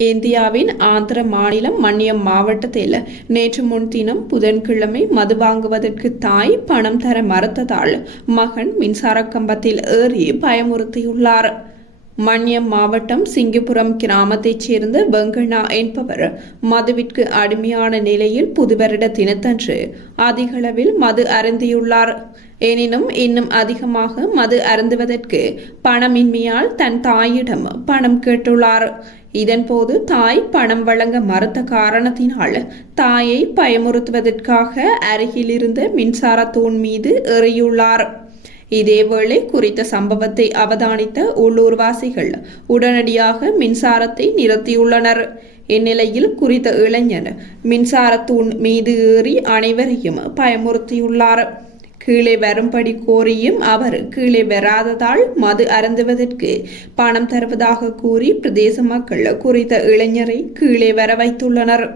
இந்தியாவின் ஆந்திர மாநிலம் மன்னியம் மாவட்டத்தில் நேற்று முன்தினம் புதன்கிழமை மது வாங்குவதற்கு தாய் பணம் தர மறுத்ததால் மகன் மின்சார கம்பத்தில் ஏறி பயமுறுத்தியுள்ளார். மன்னியம் மாவட்டம் சிங்கிபுரம் கிராமத்தைச் சேர்ந்த வெங்கண்ணா என்பவர் மதுவிற்கு அடிமையான நிலையில் புதுவருட தினத்தன்று அதிகளவில் மது அருந்தியுள்ளார். எனினும் இன்னும் அதிகமாக மது அருந்துவதற்கு பணமின்மையால் தன் தாயிடம் பணம் கேட்டுள்ளார். இதன்போது தாய் பணம் வழங்க மறுத்த காரணத்தினால் தாயை பயமுறுத்துவதற்காக அருகில் இருந்த மின்சார தூண் மீது எறியுள்ளார். இதேவேளை குறித்த சம்பவத்தை அவதானித்த உள்ளூர்வாசிகள் உடனடியாக மின்சாரத்தை நிறுத்தியுள்ளனர். இந்நிலையில் குறித்த இளைஞர் மின்சார தூண் மீது ஏறி அனைவரையும் பயமுறுத்தியுள்ளார். கீழே வரும்படி கோரியும் அவர் கீழே வராததால் மது அருந்துவதற்கு பணம் தருவதாக கூறி பிரதேச மக்கள் குறித்த இளைஞரை கீழே வர வைத்துள்ளனர்.